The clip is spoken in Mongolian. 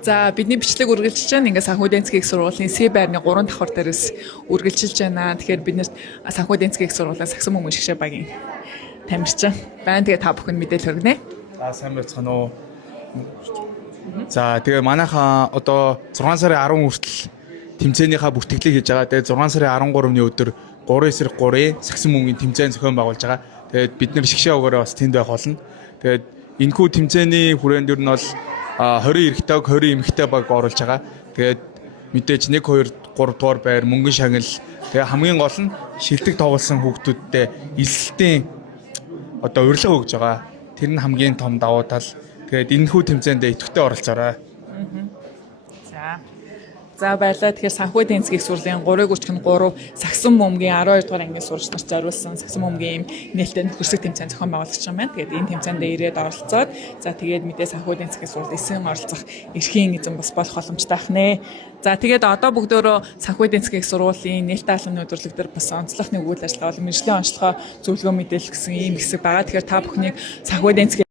За бидний бичлэг үргэлжилж байна. Ингээ санхүү эдийн засгийн их сургуулийн С байрны 3 давхар дээрээс үргэлжилж байна. Тэгэхээр бид нэр санхүү эдийн засгийн их сургуулийн Сагсан бөмбөгийн шгшээ багийн тамирчин байна. Тэгээ та бүхэнд мэдээлэл хүргэнэ. За сайн байцгаана уу. За тэгээ манайхаа одоо 6 сарын 10 хүртэл тэмцээнийхаа бүртгэлийг хийж байгаа. Тэгээ 6 сарын 13-ны өдөр 3/3-ийн Сагсан бөмбөгийн тэмцээн зохион байгуулж байгаа. Тэгээд бид нэр шгшээ өгөөрөө бас тэнд байх болно. Тэгээд энэхүү тэмцээний хүрээнд ер нь бол 20 эрэгтэй, 20 эмэгтэй баг оруулж байгаа. Тэгээд мэдээж 1 2 3 дугаар байр мөнгөн шагнал. Тэгээ хамгийн гол нь шилдэг тоглосон хүүхдүүдтэй эсэлтийн одоо урилга өгж байгаа. Тэр нь хамгийн том давуу тал. Тэгээд энэхүү тэмцээнд идэвхтэй оролцоорой. За баярлалаа. Тэгэхээр санхүү эдийн засгийн их сургуулийн 3-3 Сагсан бөмбөгийн 12 дугаар ангийн сурагч нарт зориулсан Сагсан бөмбөгийн нээлттэй хөрсөг тэмцээн зохион байгуулагч юм байна. Тэгээд энэ тэмцээнд ирээд оролцоод за тэгээд мэдээ санхүү эдийн засгийн сургууль 9 оролцох эрхийн эзэн бас болох боломжтой ахнэ. За тэгээд одоо бүгдөө санхүү эдийн засгийн их сургуулийн нээлттэй албаны өдөрлөг дээр бас онцлогны үйл ажиллагаа болон мэргэжлийн онцлогоо зөвлөгөө мэдээлэл гэсэн ийм хэсэг байгаа. Тэгэхээр та бүхнийг санхүү эдийн засгийн